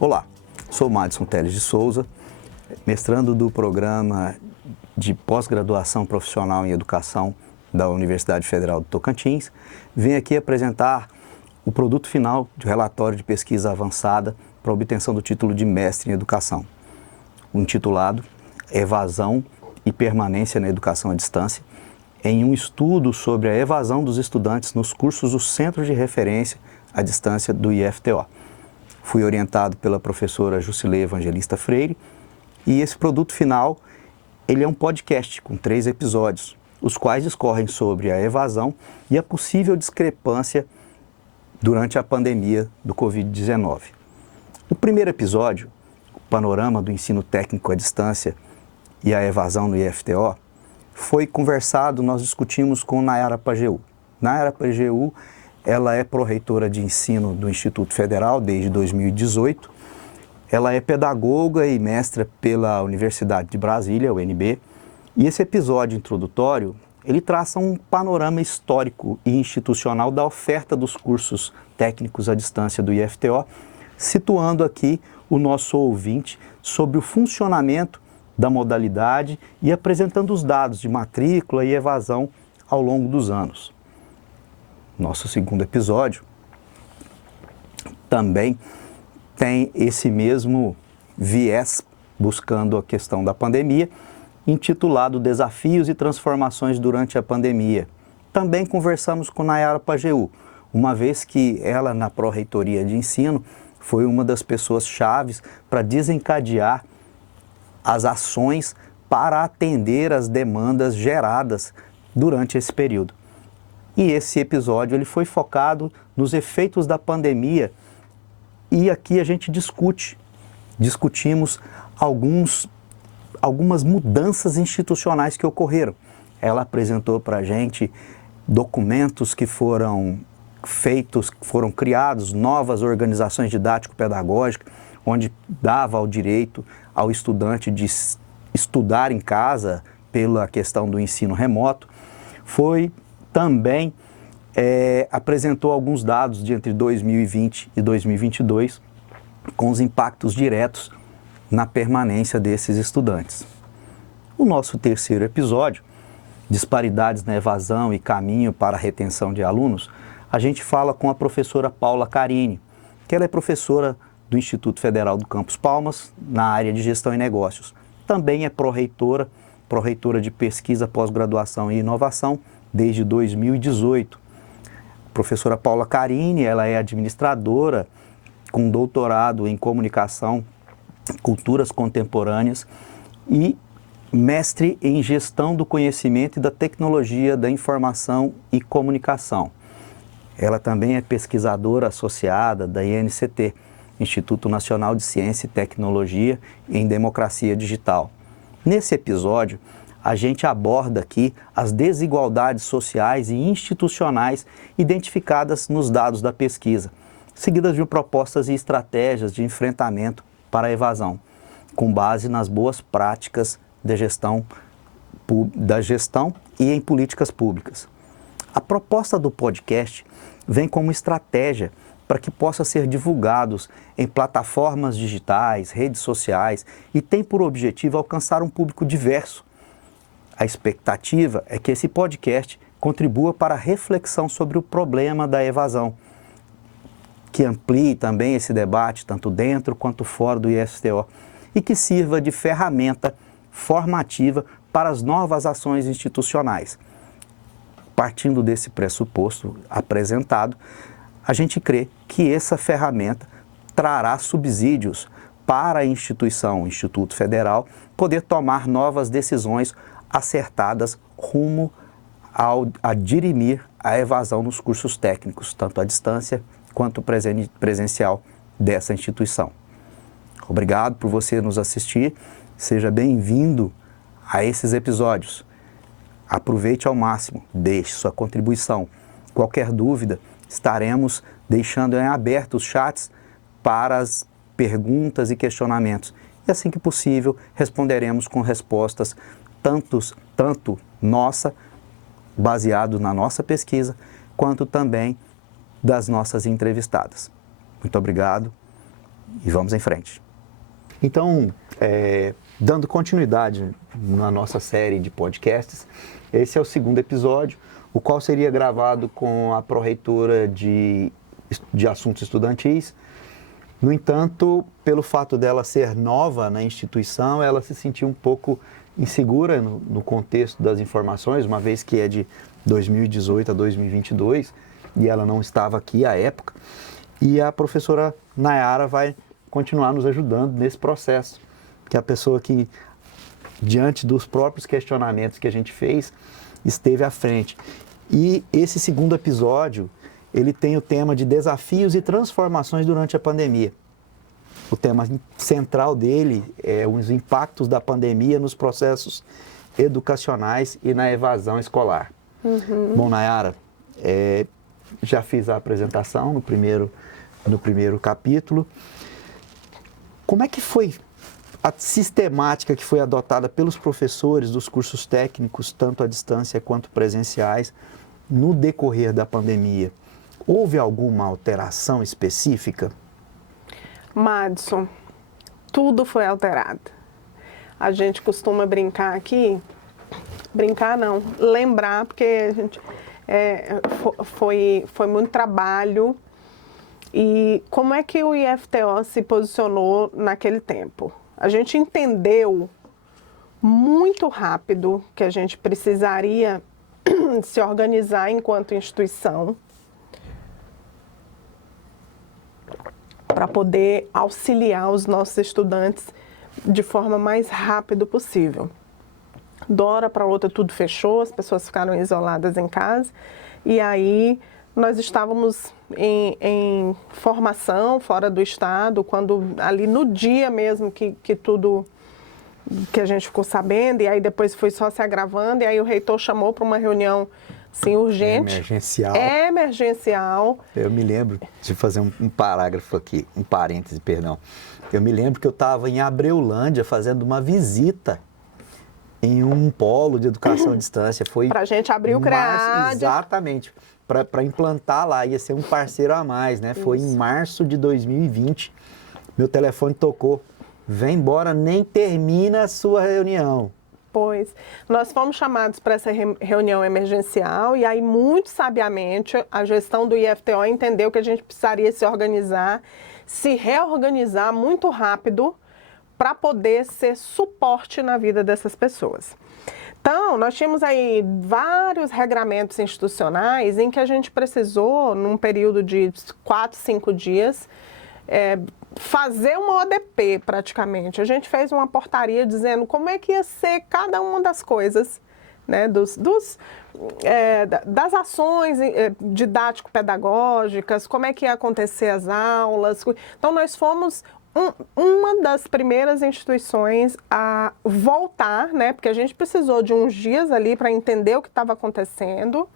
Olá, sou Madison Teles de Souza, mestrando do programa de pós-graduação profissional em educação da Universidade Federal do Tocantins. Venho aqui apresentar o produto final do relatório de pesquisa avançada para obtenção do título de mestre em educação, intitulado Evasão e Permanência na Educação à Distância, em um estudo sobre a evasão dos estudantes nos cursos do Centro de Referência à Distância do IFTO. Fui orientado pela professora Jusilei Evangelista Freire e esse produto final, ele é um podcast com 3 episódios, os quais discorrem sobre a evasão e a possível discrepância durante a pandemia do Covid-19. O primeiro episódio, o panorama do ensino técnico à distância e a evasão no IFTO, foi conversado, nós discutimos com Nayara Pajeú. Nayara Pajeú, ela é pró-reitora de ensino do Instituto Federal desde 2018. Ela é pedagoga e mestra pela Universidade de Brasília, UNB. E esse episódio introdutório, ele traça um panorama histórico e institucional da oferta dos cursos técnicos à distância do IFTO, situando aqui o nosso ouvinte sobre o funcionamento da modalidade e apresentando os dados de matrícula e evasão ao longo dos anos. Nosso segundo episódio também tem esse mesmo viés, buscando a questão da pandemia, intitulado Desafios e Transformações durante a Pandemia. Também conversamos com Nayara Pajeú, uma vez que ela, na pró-reitoria de ensino, foi uma das pessoas chaves para desencadear as ações para atender as demandas geradas durante esse período. E esse episódio ele foi focado nos efeitos da pandemia e aqui a gente discutimos algumas mudanças institucionais que ocorreram. Ela apresentou para a gente documentos que foram feitos, foram criados, novas organizações didático-pedagógicas, onde dava o direito ao estudante de estudar em casa pela questão do ensino remoto. Foi também apresentou alguns dados de entre 2020 e 2022 com os impactos diretos na permanência desses estudantes. O nosso terceiro episódio, Disparidades na Evasão e Caminho para a Retenção de Alunos, a gente fala com a professora Paula Carini, que ela é professora do Instituto Federal do Campus Palmas, na área de Gestão e Negócios. Também é pró-reitora de Pesquisa, Pós-Graduação e Inovação desde 2018. A professora Paula Carini, ela é administradora com doutorado em Comunicação, Culturas Contemporâneas e mestre em Gestão do Conhecimento e da Tecnologia da Informação e Comunicação. Ela também é pesquisadora associada da INCT, Instituto Nacional de Ciência e Tecnologia em Democracia Digital. Nesse episódio, a gente aborda aqui as desigualdades sociais e institucionais identificadas nos dados da pesquisa, seguidas de propostas e estratégias de enfrentamento para a evasão, com base nas boas práticas da gestão e em políticas públicas. A proposta do podcast vem como estratégia para que possa ser divulgados em plataformas digitais, redes sociais e tem por objetivo alcançar um público diverso. A expectativa é que esse podcast contribua para a reflexão sobre o problema da evasão, que amplie também esse debate tanto dentro quanto fora do IFTO e que sirva de ferramenta formativa para as novas ações institucionais. Partindo desse pressuposto apresentado, a gente crê que essa ferramenta trará subsídios para a instituição, o Instituto Federal, poder tomar novas decisões acertadas rumo a dirimir a evasão nos cursos técnicos, tanto à distância quanto presencial dessa instituição. Obrigado por você nos assistir, seja bem-vindo a esses episódios. Aproveite ao máximo, deixe sua contribuição. Qualquer dúvida, estaremos deixando em aberto os chats para as perguntas e questionamentos. E assim que possível, responderemos com respostas tanto nossa, baseado na nossa pesquisa, quanto também das nossas entrevistadas. Muito obrigado e vamos em frente. Então, dando continuidade na nossa série de podcasts, esse é o segundo episódio, o qual seria gravado com a pró-reitora de Assuntos Estudantis. No entanto, pelo fato dela ser nova na instituição, ela se sentiu um pouco insegura no contexto das informações, uma vez que é de 2018 a 2022, e ela não estava aqui à época. E a professora Nayara vai continuar nos ajudando nesse processo, que é a pessoa que, diante dos próprios questionamentos que a gente fez, esteve à frente. E esse segundo episódio, ele tem o tema de desafios e transformações durante a pandemia. O tema central dele é os impactos da pandemia nos processos educacionais e na evasão escolar. Bom, Nayara, já fiz a apresentação no primeiro capítulo. Como é que foi a sistemática que foi adotada pelos professores dos cursos técnicos, tanto à distância quanto presenciais, no decorrer da pandemia? Houve alguma alteração específica? Madison, tudo foi alterado. A gente costuma brincar aqui, lembrar, porque a gente, foi muito trabalho. E como é que o IFTO se posicionou naquele tempo? A gente entendeu muito rápido que a gente precisaria se organizar enquanto instituição para poder auxiliar os nossos estudantes de forma mais rápida possível. De uma hora para outra tudo fechou, as pessoas ficaram isoladas em casa e aí nós estávamos em formação fora do estado, quando ali no dia mesmo que tudo, que a gente ficou sabendo, e aí depois foi só se agravando, e aí o reitor chamou para uma reunião assim, urgente. Emergencial. Emergencial. Eu me lembro de fazer um parágrafo aqui, um parêntese, perdão. Eu me lembro que eu estava em Abreulândia fazendo uma visita em um polo de educação à distância. Para a gente abrir o CREAD. Exatamente. Para implantar lá, ia ser um parceiro a mais, né? Isso. Foi em março de 2020. Meu telefone tocou. Vem embora, nem termina a sua reunião. Pois, nós fomos chamados para essa reunião emergencial e aí, muito sabiamente, a gestão do IFTO entendeu que a gente precisaria se organizar, se reorganizar muito rápido para poder ser suporte na vida dessas pessoas. Então, nós tínhamos aí vários regramentos institucionais em que a gente precisou, num período de 4, 5 dias, fazer uma ODP praticamente. A gente fez uma portaria dizendo como é que ia ser cada uma das coisas, né, das ações didático-pedagógicas, como é que ia acontecer as aulas. Então, nós fomos uma das primeiras instituições a voltar, né, porque a gente precisou de uns dias ali para entender o que estava acontecendo,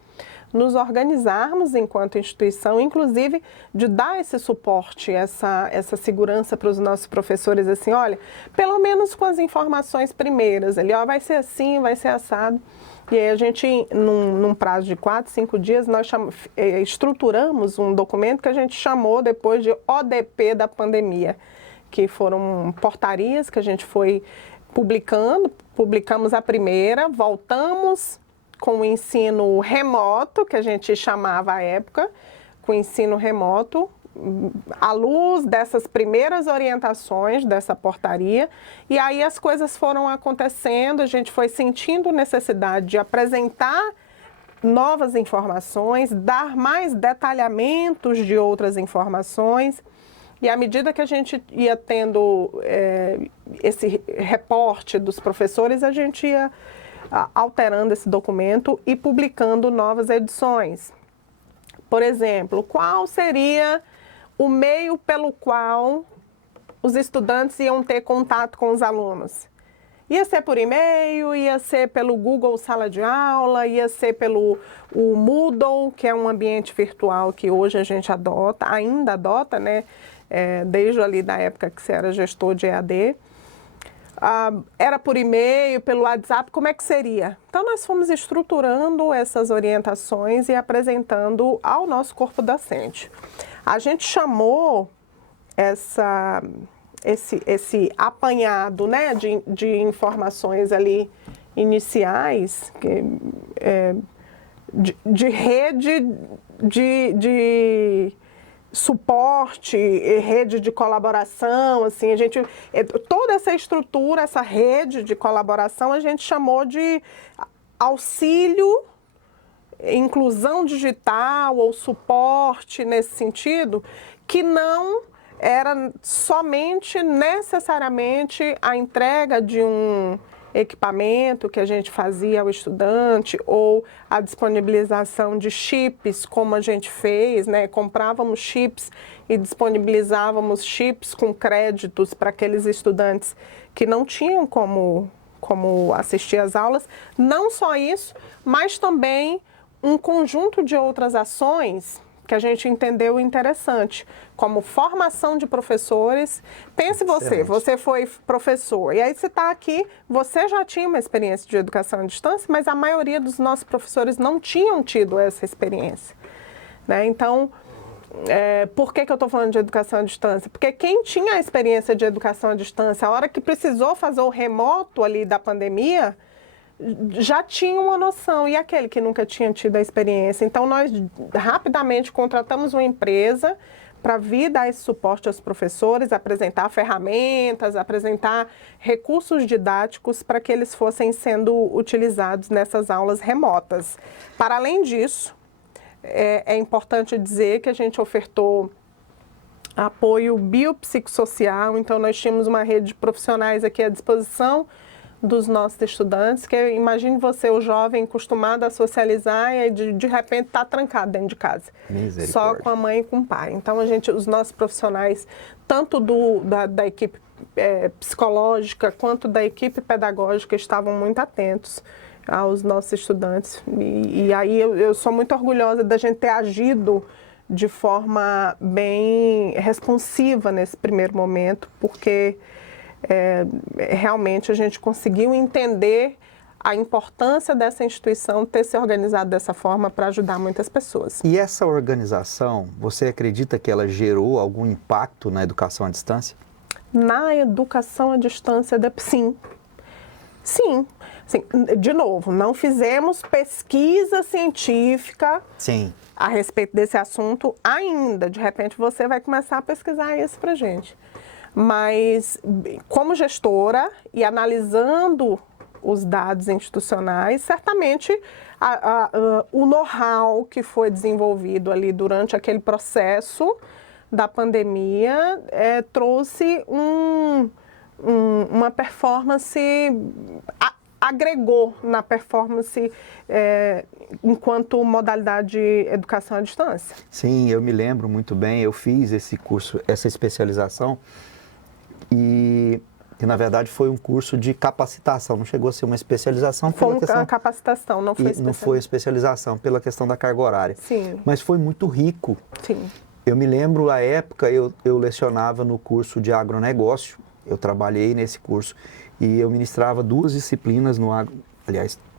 nos organizarmos enquanto instituição, inclusive de dar esse suporte, essa segurança para os nossos professores, assim, olha, pelo menos com as informações primeiras, ali, ó, vai ser assim, vai ser assado. E aí a gente, num prazo de 4, 5 dias, nós estruturamos um documento que a gente chamou depois de ODP da pandemia, que foram portarias que a gente foi publicamos a primeira, voltamos com o ensino remoto, que a gente chamava à época, com o ensino remoto, à luz dessas primeiras orientações dessa portaria, e aí as coisas foram acontecendo, a gente foi sentindo necessidade de apresentar novas informações, dar mais detalhamentos de outras informações, e à medida que a gente ia tendo esse reporte dos professores, a gente ia alterando esse documento e publicando novas edições. Por exemplo, qual seria o meio pelo qual os estudantes iam ter contato com os alunos? Ia ser por e-mail, ia ser pelo Google Sala de Aula, ia ser pelo o Moodle, que é um ambiente virtual que hoje a gente ainda adota, né? Desde ali da época que você era gestor de EAD. Era por e-mail, pelo WhatsApp, como é que seria? Então, nós fomos estruturando essas orientações e apresentando ao nosso corpo docente. A gente chamou esse apanhado, né, de informações ali iniciais, de rede de suporte, rede de colaboração, assim, toda essa estrutura, essa rede de colaboração, a gente chamou de auxílio, inclusão digital ou suporte nesse sentido, que não era somente necessariamente a entrega de um equipamento que a gente fazia ao estudante ou a disponibilização de chips, como a gente fez, né? Comprávamos chips e disponibilizávamos chips com créditos para aqueles estudantes que não tinham como assistir às aulas. Não só isso, mas também um conjunto de outras ações que a gente entendeu interessante, como formação de professores. Pense você foi professor, e aí você está aqui, você já tinha uma experiência de educação à distância, mas a maioria dos nossos professores não tinham tido essa experiência, né? Então, por que eu estou falando de educação à distância? Porque quem tinha a experiência de educação à distância, a hora que precisou fazer o remoto ali da pandemia, já tinha uma noção, e aquele que nunca tinha tido a experiência. Então, nós rapidamente contratamos uma empresa para vir dar esse suporte aos professores, apresentar ferramentas, apresentar recursos didáticos para que eles fossem sendo utilizados nessas aulas remotas. Para além disso, é importante dizer que a gente ofertou apoio biopsicossocial, então nós tínhamos uma rede de profissionais aqui à disposição dos nossos estudantes, que imagine você, o jovem acostumado a socializar e de repente está trancado dentro de casa, só com a mãe e com o pai. Então os nossos profissionais, tanto da equipe psicológica quanto da equipe pedagógica, estavam muito atentos aos nossos estudantes. E aí eu sou muito orgulhosa da gente ter agido de forma bem responsiva nesse primeiro momento, porque realmente a gente conseguiu entender a importância dessa instituição ter se organizado dessa forma para ajudar muitas pessoas. E essa organização, você acredita que ela gerou algum impacto na educação à distância? Na educação à distância, sim. Sim. De novo, não fizemos pesquisa científica a respeito desse assunto ainda. De repente você vai começar a pesquisar isso para a gente. Mas, como gestora e analisando os dados institucionais, certamente o know-how que foi desenvolvido ali durante aquele processo da pandemia trouxe uma performance, agregou na performance enquanto modalidade de educação à distância. Sim, eu me lembro muito bem, eu fiz esse curso, essa especialização, e na verdade foi um curso de capacitação, não chegou a ser uma especialização. Foi uma capacitação, não foi especialização. Não foi especialização, pela questão da carga horária. Sim. Mas foi muito rico. Sim. Eu me lembro, à época, eu lecionava no curso de agronegócio, eu trabalhei nesse curso, e eu ministrava 2 disciplinas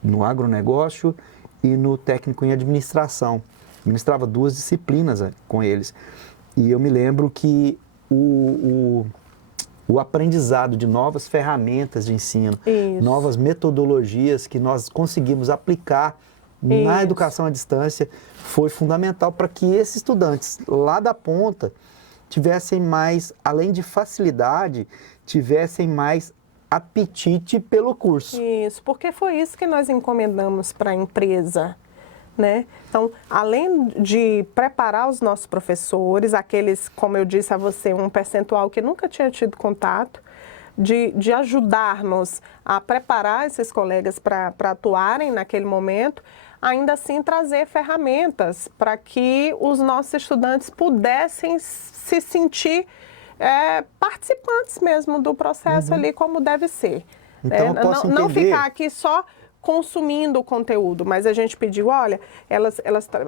no agronegócio e no técnico em administração. Ministrava 2 disciplinas com eles. E eu me lembro que o aprendizado de novas ferramentas de ensino, novas metodologias que nós conseguimos aplicar na educação à distância foi fundamental para que esses estudantes lá da ponta tivessem mais, além de facilidade, tivessem mais apetite pelo curso. Isso, porque foi isso que nós encomendamos para a empresa, né? Então, além de preparar os nossos professores, aqueles, como eu disse a você, um percentual que nunca tinha tido contato, de ajudar-nos a preparar esses colegas para atuarem naquele momento, ainda assim trazer ferramentas para que os nossos estudantes pudessem se sentir participantes mesmo do processo ali como deve ser. Então, eu posso não ficar aqui só consumindo o conteúdo, mas a gente pediu, olha, elas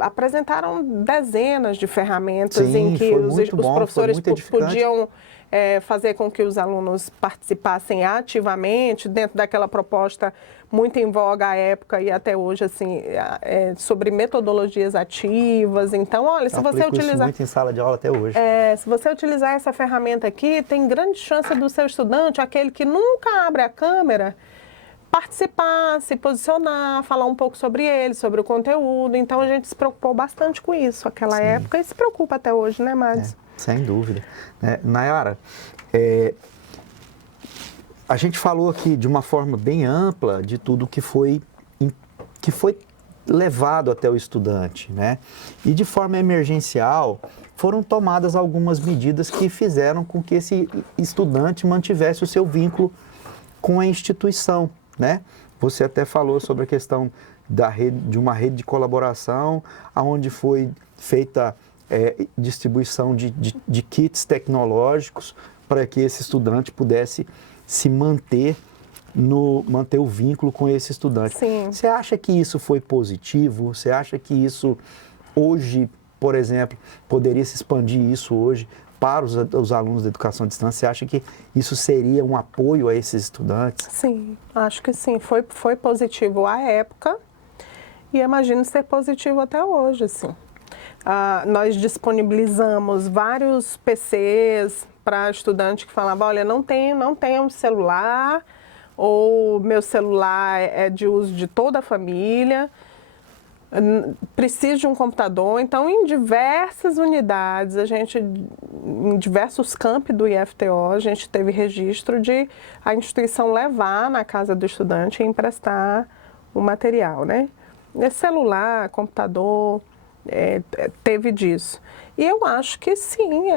apresentaram dezenas de ferramentas em que os professores podiam fazer com que os alunos participassem ativamente dentro daquela proposta muito em voga à época e até hoje, assim, sobre metodologias ativas. Então, olha, se você utilizar... isso muito em sala de aula até hoje. Se você utilizar essa ferramenta aqui, tem grande chance do seu estudante, aquele que nunca abre a câmera, participar, se posicionar, falar um pouco sobre ele, sobre o conteúdo. Então, a gente se preocupou bastante com isso naquela época e se preocupa até hoje, né, Mads? Sem dúvida. Nayara, a gente falou aqui de uma forma bem ampla de tudo que foi levado até o estudante, né? E de forma emergencial foram tomadas algumas medidas que fizeram com que esse estudante mantivesse o seu vínculo com a instituição, né? Você até falou sobre a questão de uma rede de colaboração, onde foi feita distribuição de kits tecnológicos para que esse estudante pudesse se manter o vínculo com esse estudante. Sim. Você acha que isso foi positivo? Você acha que isso hoje, por exemplo, poderia se expandir isso hoje para os alunos da educação à distância? Você acha que isso seria um apoio a esses estudantes? Sim, acho que sim. Foi positivo à época e imagino ser positivo até hoje, assim. Nós disponibilizamos vários PCs para estudante que falava, olha, não tenho celular, ou meu celular é de uso de toda a família, preciso de um computador. Então, em diversas unidades, em diversos campi do IFTO, a gente teve registro de a instituição levar na casa do estudante e emprestar o material, né? Celular, computador, teve disso. E eu acho que sim,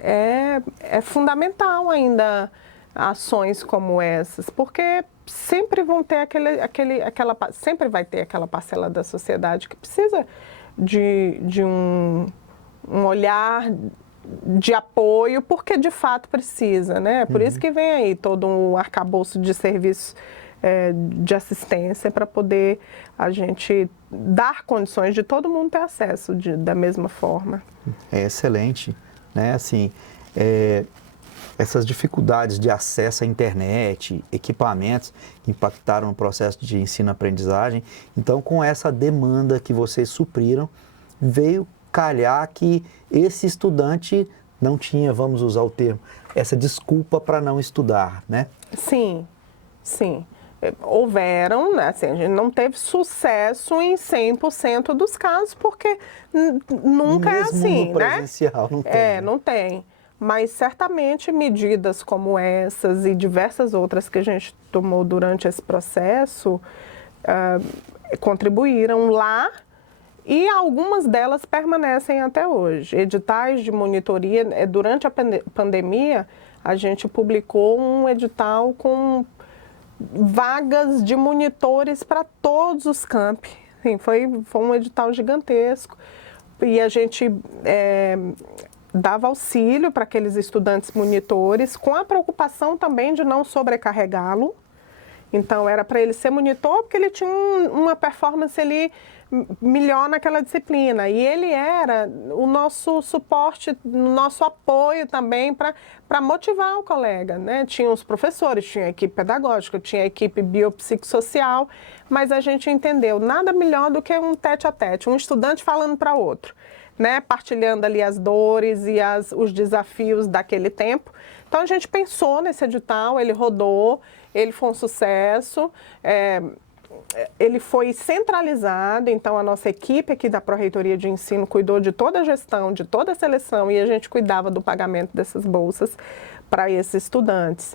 é fundamental ainda ações como essas, porque sempre vão ter sempre vai ter aquela parcela da sociedade que precisa de um olhar de apoio, porque de fato precisa, né? Por isso que vem aí todo um arcabouço de serviços de assistência para poder a gente dar condições de todo mundo ter acesso da mesma forma. É excelente, né? Assim, essas dificuldades de acesso à internet, equipamentos que impactaram no processo de ensino-aprendizagem. Então, com essa demanda que vocês supriram, veio calhar que esse estudante não tinha, vamos usar o termo, essa desculpa para não estudar, né? Sim, sim. Houveram, né, assim, a gente não teve sucesso em 100% dos casos, porque nunca é assim, no presencial, né? Não tem. Né? Não tem. Mas certamente medidas como essas e diversas outras que a gente tomou durante esse processo contribuíram lá e algumas delas permanecem até hoje. Editais de monitoria, durante a pandemia, a gente publicou um edital com vagas de monitores para todos os campi. Sim, foi um edital gigantesco e a gente dava auxílio para aqueles estudantes monitores, com a preocupação também de não sobrecarregá-lo. Então, era para ele ser monitor, porque ele tinha uma performance ali melhor naquela disciplina. E ele era o nosso suporte, o nosso apoio também para motivar o colega, né? Tinha os professores, tinha a equipe pedagógica, tinha a equipe biopsicossocial, mas a gente entendeu, nada melhor do que um tete-a-tete, um estudante falando para outro, né? Partilhando ali as dores e os desafios daquele tempo. Então, a gente pensou nesse edital, ele rodou, ele foi um sucesso, ele foi centralizado, então a nossa equipe aqui da Pró-Reitoria de Ensino cuidou de toda a gestão, de toda a seleção, e a gente cuidava do pagamento dessas bolsas para esses estudantes.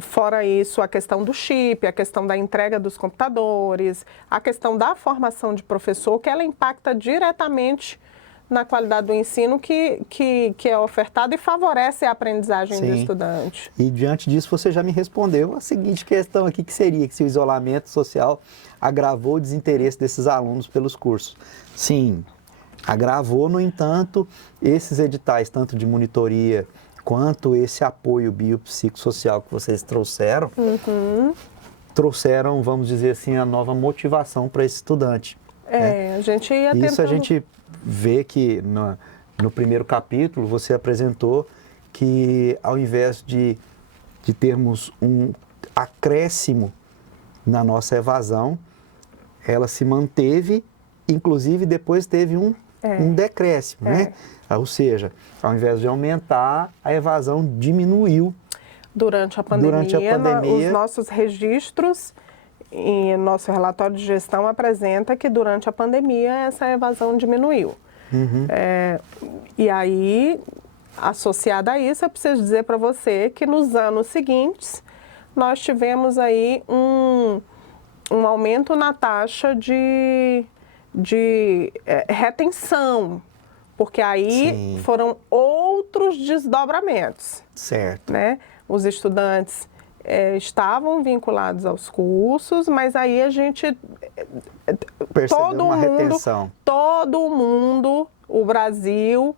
Fora isso, a questão do chip, a questão da entrega dos computadores, a questão da formação de professor, que ela impacta diretamente na qualidade do ensino que é ofertado e favorece a aprendizagem do estudante. E diante disso você já me respondeu a seguinte questão aqui, que seria que se o isolamento social agravou o desinteresse desses alunos pelos cursos. Sim, agravou, no entanto, esses editais, tanto de monitoria quanto esse apoio biopsicossocial que vocês trouxeram, trouxeram, vamos dizer assim, a nova motivação para esse estudante. A gente ia Isso a gente vê que no primeiro capítulo você apresentou que ao invés de termos um acréscimo na nossa evasão, ela se manteve, inclusive depois teve um decréscimo, né? Ou seja, ao invés de aumentar, a evasão diminuiu. Durante a pandemia, os nossos registros e nosso relatório de gestão apresenta que durante a pandemia essa evasão diminuiu. E aí, associada a isso, eu preciso dizer para você que nos anos seguintes nós tivemos aí um aumento na taxa de retenção, porque aí foram outros desdobramentos. Certo. Né? Os estudantes estavam vinculados aos cursos, mas aí a gente... Percebeu uma retenção. Todo mundo, o Brasil,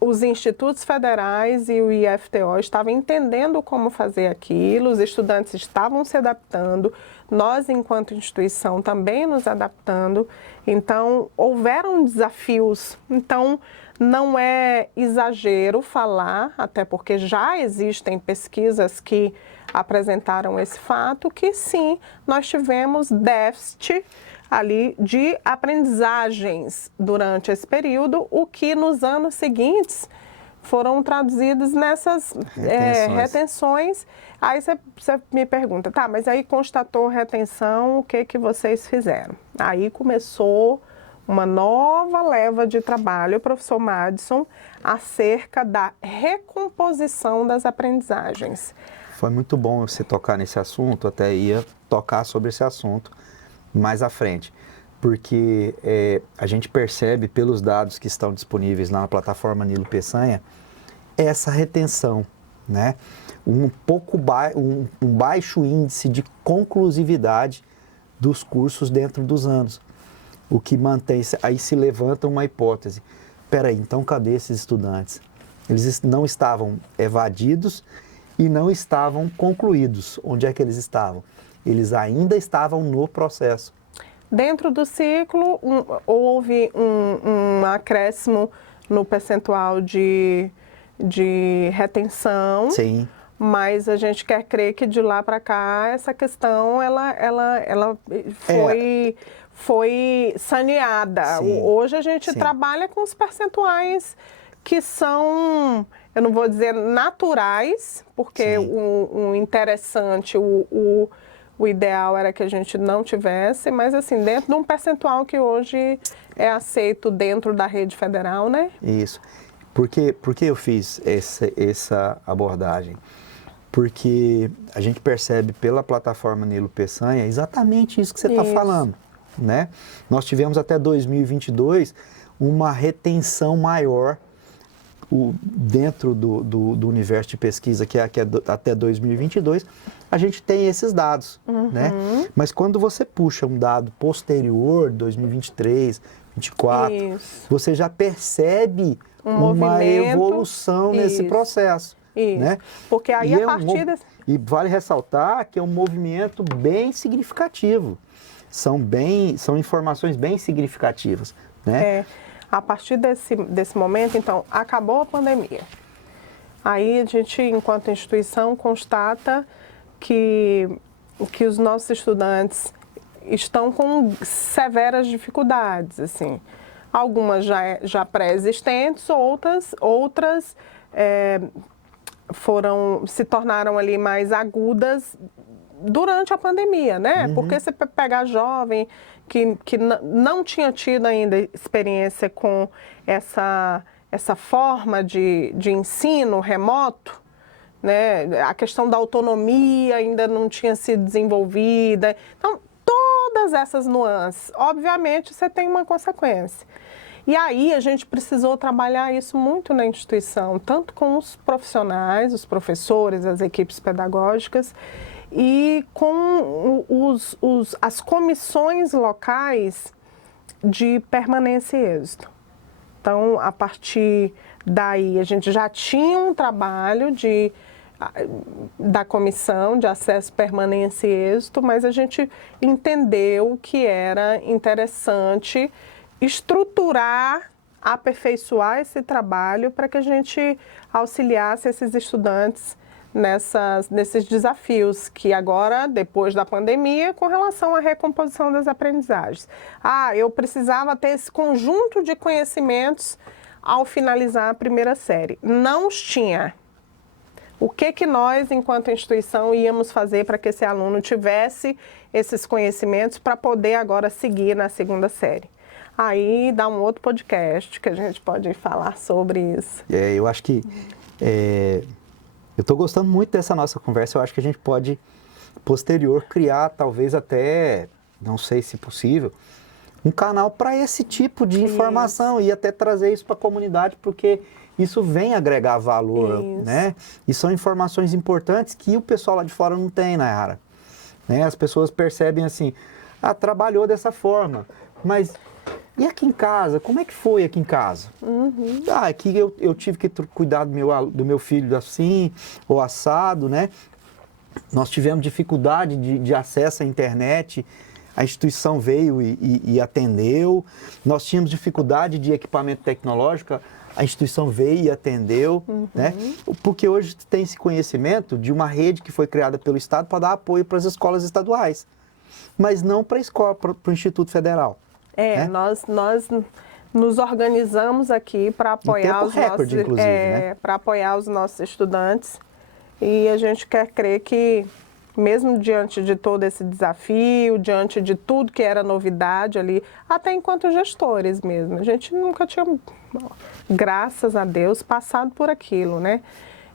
os institutos federais e o IFTO estavam entendendo como fazer aquilo, os estudantes estavam se adaptando, nós, enquanto instituição, também nos adaptando. Então, houveram desafios. Então, não é exagero falar, até porque já existem pesquisas que apresentaram esse fato, que sim, nós tivemos déficit ali de aprendizagens durante esse período, o que nos anos seguintes foram traduzidos nessas retenções. Aí você me pergunta, tá, mas aí constatou retenção, o que vocês fizeram? Aí começou uma nova leva de trabalho, professor Madison, acerca da recomposição das aprendizagens. Foi muito bom você tocar nesse assunto, até ia tocar sobre esse assunto mais à frente, porque a gente percebe pelos dados que estão disponíveis lá na plataforma Nilo Peçanha, essa retenção, né? Um baixo índice de conclusividade dos cursos dentro dos anos, o que mantém, aí se levanta uma hipótese, peraí, então cadê esses estudantes? Eles não estavam evadidos e não estavam concluídos. Onde é que eles estavam? Eles ainda estavam no processo. Dentro do ciclo, houve um acréscimo no percentual de retenção. Sim. Mas a gente quer crer que de lá para cá essa questão ela foi saneada. Sim. Hoje a gente trabalha com os percentuais que são, eu não vou dizer naturais, porque o interessante, o ideal era que a gente não tivesse, mas assim, dentro de um percentual que hoje é aceito dentro da rede federal, né? Isso. Por que eu fiz essa abordagem? Porque a gente percebe pela plataforma Nilo Peçanha exatamente isso que você está falando, né? Nós tivemos até 2022 uma retenção maior dentro do universo de pesquisa, que é até 2022, a gente tem esses dados, né? Mas quando você puxa um dado posterior, 2023, 2024, você já percebe uma evolução nesse processo. Né? Porque aí a partir desse... E vale ressaltar que é um movimento bem significativo. São informações bem significativas, né? A partir desse momento, então, acabou a pandemia. Aí a gente, enquanto instituição, constata que os nossos estudantes estão com severas dificuldades, assim. Algumas já pré-existentes, outras se tornaram ali mais agudas durante a pandemia, né? Porque você pega jovem que não tinha tido ainda experiência com essa forma de ensino remoto, né? A questão da autonomia ainda não tinha sido desenvolvida. Então, todas essas nuances, obviamente, você tem uma consequência. E aí a gente precisou trabalhar isso muito na instituição, tanto com os profissionais, os professores, as equipes pedagógicas e com as comissões locais de permanência e êxito. Então, a partir daí, a gente já tinha um trabalho da comissão de acesso, permanência e êxito, mas a gente entendeu que era interessante estruturar aperfeiçoar esse trabalho para que a gente auxiliasse esses estudantes nesses desafios que agora, depois da pandemia, com relação à recomposição das aprendizagens. Eu precisava ter esse conjunto de conhecimentos ao finalizar a primeira série. Não os tinha. O que nós, enquanto instituição, íamos fazer para que esse aluno tivesse esses conhecimentos para poder agora seguir na segunda série? Aí dá um outro podcast que a gente pode falar sobre isso. Eu acho que... eu estou gostando muito dessa nossa conversa. Eu acho que a gente pode, posterior, criar, talvez até, não sei se possível, um canal para esse tipo de informação e até trazer isso para a comunidade, porque isso vem agregar valor, né? E são informações importantes que o pessoal lá de fora não tem, Nayara. Né? As pessoas percebem assim, trabalhou dessa forma, mas e aqui em casa? Como é que foi aqui em casa? Aqui eu tive que cuidar do meu filho assim, ou assado, né? Nós tivemos dificuldade de acesso à internet, a instituição veio e atendeu. Nós tínhamos dificuldade de equipamento tecnológico, a instituição veio e atendeu, né? Porque hoje tem esse conhecimento de uma rede que foi criada pelo Estado para dar apoio para as escolas estaduais, mas não para a escola, para o Instituto Federal. Né? Nós nos organizamos aqui para apoiar para apoiar os nossos estudantes, e a gente quer crer que, mesmo diante de todo esse desafio, diante de tudo que era novidade ali, até enquanto gestores mesmo, a gente nunca tinha, graças a Deus, passado por aquilo, né?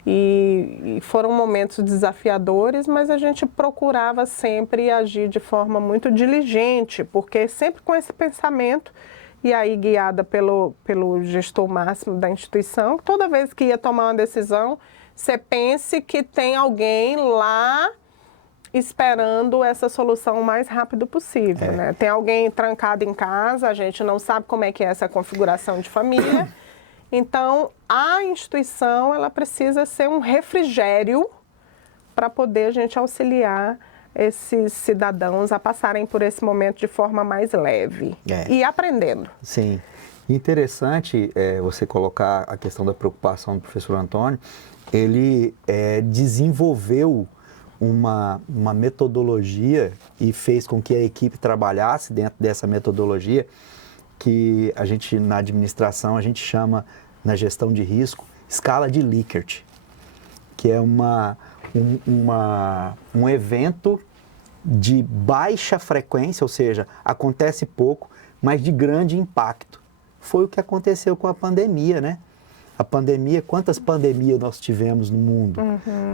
E foram momentos desafiadores, mas a gente procurava sempre agir de forma muito diligente, porque sempre com esse pensamento, e aí guiada pelo gestor máximo da instituição, toda vez que ia tomar uma decisão, você pense que tem alguém lá esperando essa solução o mais rápido possível, né? Tem alguém trancado em casa, a gente não sabe como é que é essa configuração de família. Então, a instituição, ela precisa ser um refrigério para poder a gente auxiliar esses cidadãos a passarem por esse momento de forma mais leve e aprendendo. Sim. Interessante você colocar a questão da preocupação do professor Antônio. Ele desenvolveu uma metodologia e fez com que a equipe trabalhasse dentro dessa metodologia que a gente, na administração, a gente chama, na gestão de risco, escala de Likert, que é um evento de baixa frequência, ou seja, acontece pouco, mas de grande impacto. Foi o que aconteceu com a pandemia, né? A pandemia, quantas pandemias nós tivemos no mundo,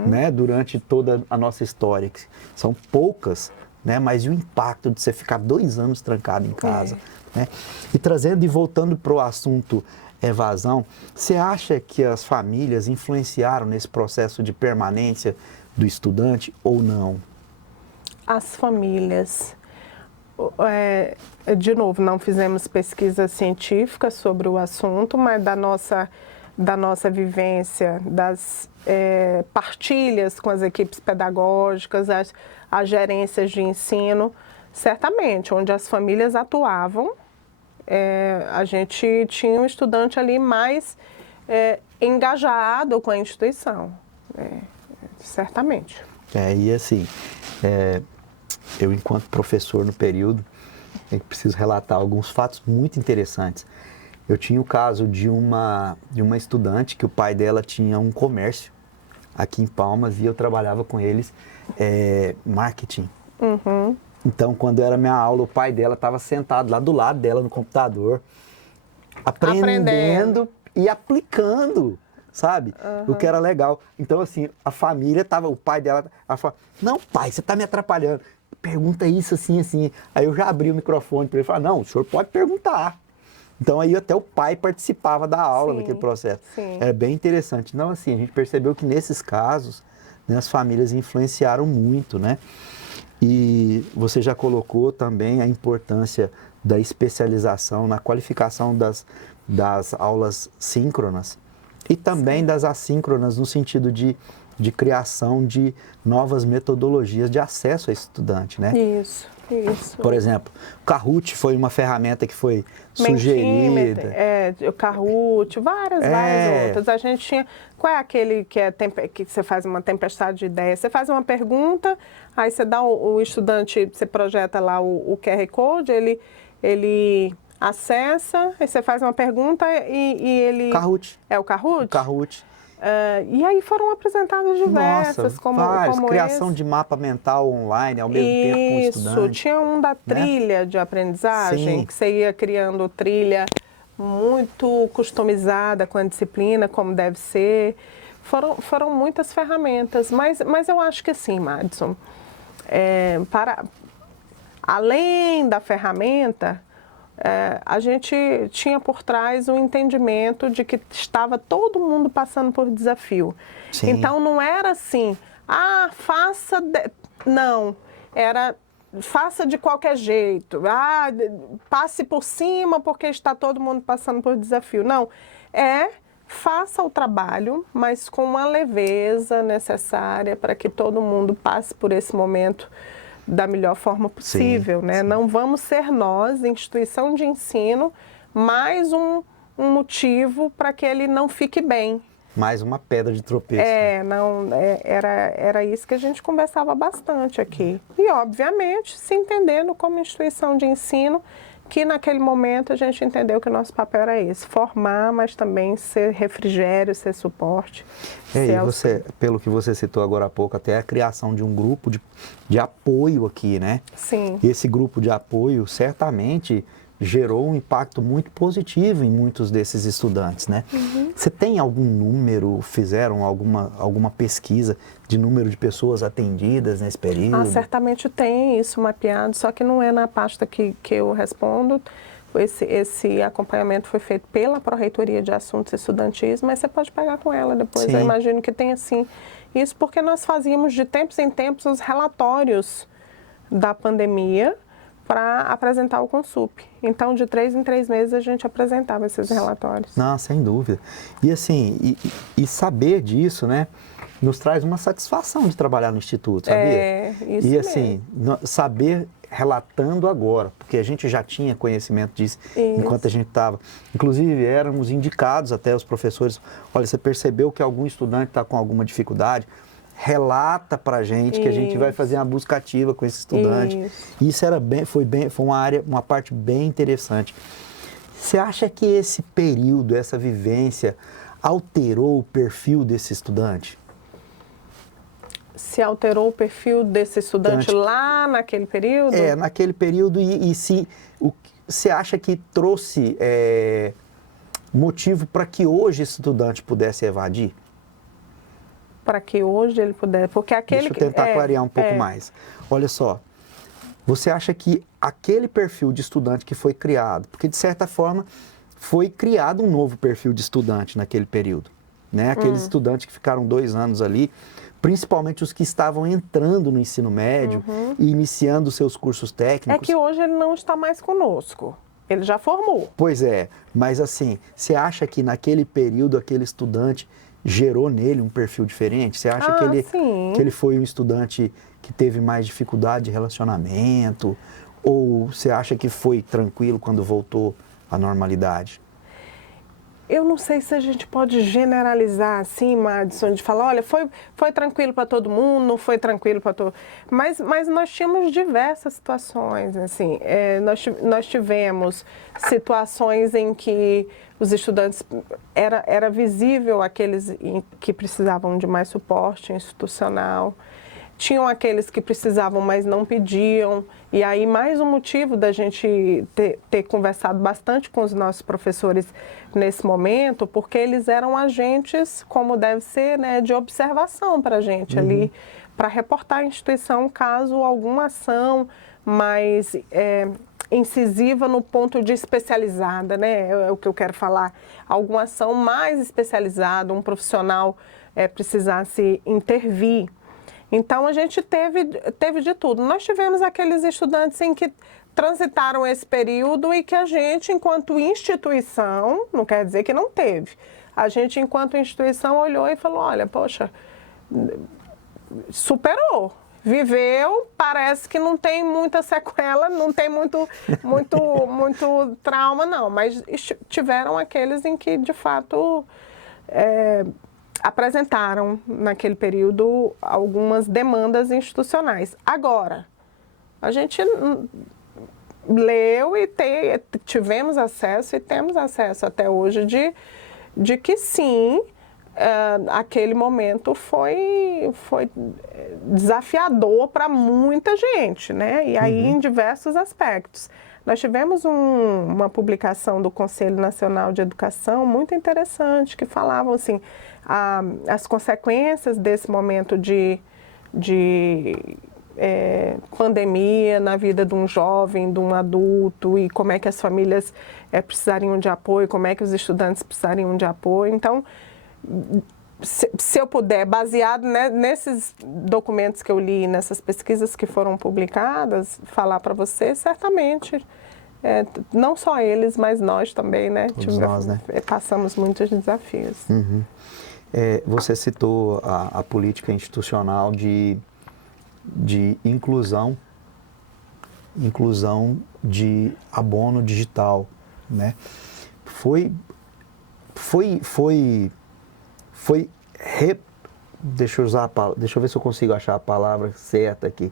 né? Durante toda a nossa história, que são poucas, né? Mas o impacto de você ficar 2 anos trancado em casa, né? E trazendo e voltando para o assunto evasão, você acha que as famílias influenciaram nesse processo de permanência do estudante ou não? As famílias, de novo, não fizemos pesquisa científica sobre o assunto, mas da nossa vivência, das partilhas com as equipes pedagógicas, as gerências de ensino, certamente, onde as famílias atuavam, a gente tinha um estudante ali mais engajado com a instituição, certamente. E assim, eu enquanto professor no período, eu preciso relatar alguns fatos muito interessantes. Eu tinha o caso de uma estudante que o pai dela tinha um comércio aqui em Palmas e eu trabalhava com eles marketing. Então, quando era minha aula, o pai dela estava sentado lá do lado dela no computador, aprendendo e aplicando, sabe? O que era legal. Então, assim, a família estava, o pai dela, ela falou, não, pai, você está me atrapalhando. Pergunta isso assim, assim. Aí eu já abri o microfone para ele e falei, não, o senhor pode perguntar. Então, aí até o pai participava da aula naquele processo. É bem interessante. Então, assim, a gente percebeu que nesses casos, né, as famílias influenciaram muito, né? E você já colocou também a importância da especialização na qualificação das aulas síncronas e também das assíncronas no sentido de criação de novas metodologias de acesso a esse estudante, né? Isso. Isso. Por exemplo, o Kahoot foi uma ferramenta que foi sugerida. O Kahoot, várias outras. A gente tinha... Qual é aquele que você faz uma tempestade de ideias? Você faz uma pergunta, aí você dá o estudante, você projeta lá o QR Code, ele acessa, aí você faz uma pergunta e ele... Kahoot. É o Kahoot? O Kahoot. E aí foram apresentadas diversas, como criação esse. de mapa mental online, ao mesmo tempo com o estudante. Isso, tinha um da trilha de aprendizagem, Sim. que você ia criando trilha muito customizada com a disciplina, como deve ser. Foram muitas ferramentas, mas eu acho que assim, Madison, além da ferramenta, a gente tinha por trás o entendimento de que estava todo mundo passando por desafio. Sim. Então, não era assim, não, era faça de qualquer jeito, passe por cima porque está todo mundo passando por desafio. Não, faça o trabalho, mas com uma leveza necessária para que todo mundo passe por esse momento da melhor forma possível, né? Sim. Não vamos ser nós, instituição de ensino, mais um motivo para que ele não fique bem. Mais uma pedra de tropeço. Era isso que a gente conversava bastante aqui. E, obviamente, se entendendo como instituição de ensino, que naquele momento a gente entendeu que o nosso papel era esse, formar, mas também ser refrigério, ser suporte. Pelo que você citou agora há pouco, até a criação de um grupo de apoio aqui, né? Sim. E esse grupo de apoio certamente gerou um impacto muito positivo em muitos desses estudantes, né? Uhum. Você tem algum número, fizeram alguma pesquisa de número de pessoas atendidas nesse período? Certamente tem isso mapeado, só que não é na pasta que eu respondo. Esse acompanhamento foi feito pela Pró-Reitoria de Assuntos Estudantis, mas você pode pegar com ela depois. Sim. Eu imagino que tenha sim. Isso porque nós fazíamos de tempos em tempos os relatórios da pandemia para apresentar o Consup. Então, de 3 em 3 meses, a gente apresentava esses relatórios. Não, sem dúvida. E assim, e saber disso, né, nos traz uma satisfação de trabalhar no Instituto, sabia? Isso e assim, saber relatando agora, porque a gente já tinha conhecimento disso enquanto a gente estava. Inclusive, éramos indicados até os professores, olha, você percebeu que algum estudante está com alguma dificuldade? Relata para a gente que a gente vai fazer uma busca ativa com esse estudante. Isso foi uma parte bem interessante. Você acha que esse período, essa vivência, alterou o perfil desse estudante? Se alterou o perfil desse estudante lá naquele período? Naquele período você acha que trouxe motivo para que hoje esse estudante pudesse evadir? Para que hoje ele pudesse, porque aquele... Deixa eu tentar clarear um pouco mais. Olha só, você acha que aquele perfil de estudante que foi criado, porque de certa forma foi criado um novo perfil de estudante naquele período, né? Aqueles estudantes que ficaram 2 anos ali, principalmente os que estavam entrando no ensino médio e iniciando seus cursos técnicos. É que hoje ele não está mais conosco, ele já formou. Pois é, mas assim, você acha que naquele período aquele estudante gerou nele um perfil diferente? Você acha que ele foi um estudante que teve mais dificuldade de relacionamento? Ou você acha que foi tranquilo quando voltou à normalidade? Eu não sei se a gente pode generalizar assim, Madison, de falar, olha, foi tranquilo para todo mundo, não foi tranquilo para todo... Mas nós tínhamos diversas situações, assim, nós tivemos situações em que os estudantes, era visível aqueles que precisavam de mais suporte institucional, tinham aqueles que precisavam, mas não pediam. E aí, mais um motivo da gente ter conversado bastante com os nossos professores nesse momento, porque eles eram agentes, como deve ser, né, de observação para a gente ali, para reportar à instituição caso alguma ação mais incisiva no ponto de especializada, né, é o que eu quero falar, alguma ação mais especializada, um profissional precisasse intervir. Então, a gente teve de tudo. Nós tivemos aqueles estudantes em que transitaram esse período e que a gente, enquanto instituição, não quer dizer que não teve, a gente, enquanto instituição, olhou e falou, olha, poxa, superou. viveu, parece que não tem muita sequela, não tem muito trauma, não. Mas tiveram aqueles em que, de fato, apresentaram, naquele período, algumas demandas institucionais. Agora, a gente leu e tivemos acesso e temos acesso até hoje de que sim, aquele momento foi desafiador para muita gente, né? E aí em diversos aspectos. Nós tivemos uma publicação do Conselho Nacional de Educação muito interessante, que falavam assim, as consequências desse momento de pandemia na vida de um jovem, de um adulto, e como é que as famílias precisariam de apoio, como é que os estudantes precisariam de apoio. Então, se eu puder, baseado nesses documentos que eu li, nessas pesquisas que foram publicadas, falar para você, certamente, não só eles, mas nós também, né? Nós, né? Passamos muitos desafios. Você citou a política institucional de inclusão de abono digital, né? Deixa eu ver se eu consigo achar a palavra certa aqui.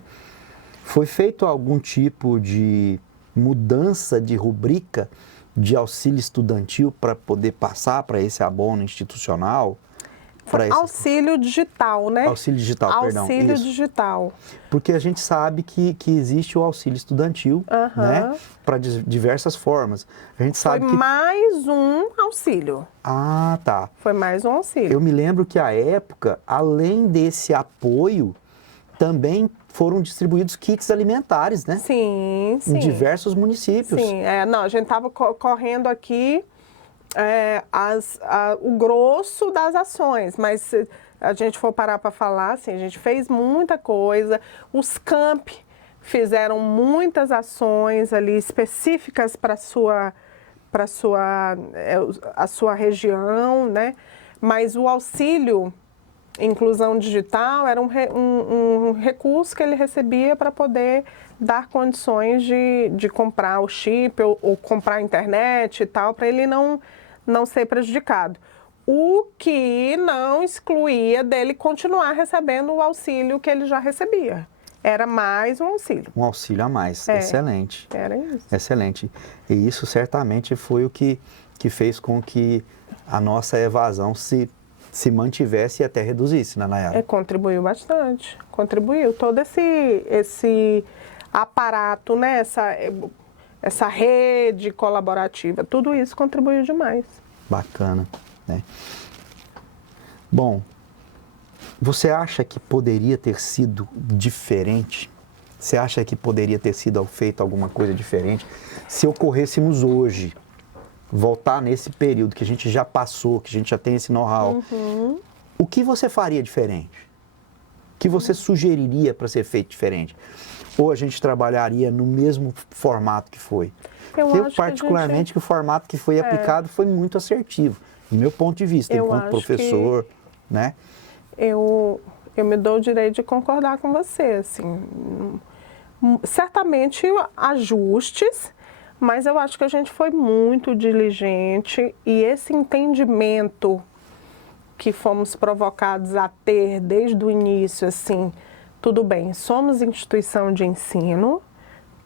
Foi feito algum tipo de mudança de rubrica de auxílio estudantil para poder passar para esse abono institucional? Auxílio digital, né? Auxílio digital, perdão. Auxílio isso. digital. Porque a gente sabe que existe o auxílio estudantil, né? Para diversas formas. A gente sabe Foi mais um auxílio. Ah, tá. Foi mais um auxílio. Eu me lembro que à época, além desse apoio, também foram distribuídos kits alimentares, né? Sim, sim. Em diversos municípios. Sim, não, a gente estava correndo aqui o grosso das ações, mas se a gente for parar para falar, assim, a gente fez muita coisa, os camp fizeram muitas ações ali específicas para a sua região, né? Mas o auxílio inclusão digital era um recurso que ele recebia para poder dar condições de comprar o chip ou comprar a internet e tal, para ele não ser prejudicado. O que não excluía dele continuar recebendo o auxílio que ele já recebia. Era mais um auxílio. Um auxílio a mais. Excelente. Era isso. Excelente. E isso certamente foi o que fez com que a nossa evasão se mantivesse e até reduzisse, né, Nayara? Contribuiu bastante. Contribuiu. Todo esse aparato, né, essa rede colaborativa, tudo isso contribuiu demais. Bacana, né? Bom, você acha que poderia ter sido diferente? Você acha que poderia ter sido feito alguma coisa diferente se ocorrêssemos hoje, voltar nesse período que a gente já passou, que a gente já tem esse know-how? O que você faria diferente? O que você sugeriria para ser feito diferente? Ou a gente trabalharia no mesmo formato que foi? Eu particularmente, que o formato que foi aplicado foi muito assertivo, do meu ponto de vista, enquanto professor, né? Eu me dou o direito de concordar com você, assim. Certamente ajustes, mas eu acho que a gente foi muito diligente e esse entendimento que fomos provocados a ter desde o início, assim, tudo bem, somos instituição de ensino,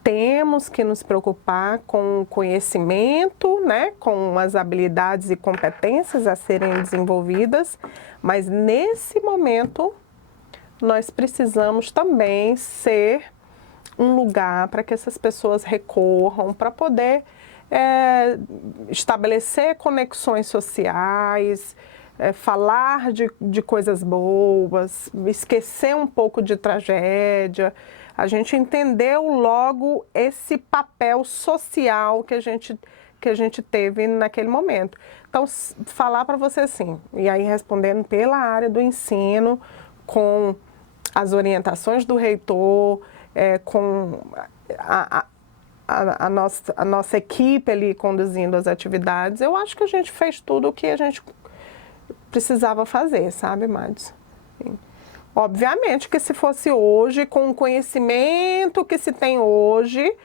temos que nos preocupar com o conhecimento, né, com as habilidades e competências a serem desenvolvidas, mas nesse momento nós precisamos também ser um lugar para que essas pessoas recorram, para poder estabelecer conexões sociais, falar de coisas boas, esquecer um pouco de tragédia. A gente entendeu logo esse papel social que a gente teve naquele momento. Então, falar para você assim, e aí respondendo pela área do ensino, com as orientações do reitor, com a nossa equipe ali conduzindo as atividades, eu acho que a gente fez tudo o que a gente precisava fazer, sabe, Madison? Obviamente que se fosse hoje, com o conhecimento que se tem hoje,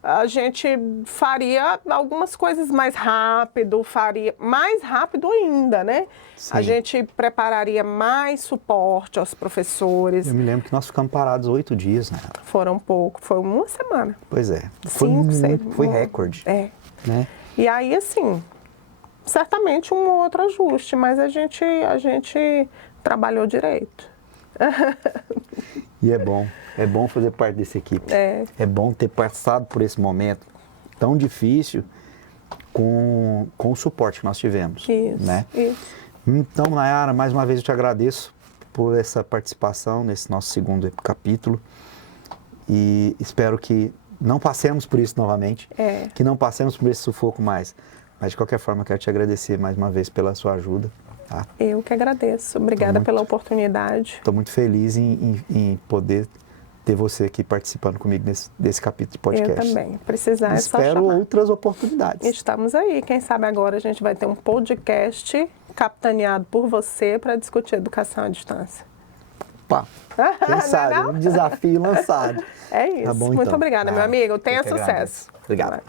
a gente faria algumas coisas mais rápido, faria mais rápido ainda, né? Sim. A gente prepararia mais suporte aos professores. Eu me lembro que nós ficamos parados 8 dias, né? Foram pouco, foi uma semana. Pois é. Foi 5, 6. foi recorde. É. Né? E aí, assim, certamente um outro ajuste, mas a gente trabalhou direito. E é bom fazer parte dessa equipe. É bom ter passado por esse momento tão difícil com o suporte que nós tivemos. Isso, né? isso. Então, Nayara, mais uma vez eu te agradeço por essa participação nesse nosso segundo capítulo e espero que não passemos por isso novamente, que não passemos por esse sufoco mais. Mas, de qualquer forma, eu quero te agradecer mais uma vez pela sua ajuda. Tá? Eu que agradeço. Obrigada pela oportunidade. Estou muito feliz em poder ter você aqui participando comigo desse capítulo de podcast. Eu também. Precisar é só Espero chamar. outras oportunidades. Estamos aí. Quem sabe agora a gente vai ter um podcast capitaneado por você para discutir educação à distância. Pá, quem sabe? Não? Um desafio lançado. É isso. Tá bom, Muito então. obrigada, meu amigo. Tenha sucesso. Obrigado.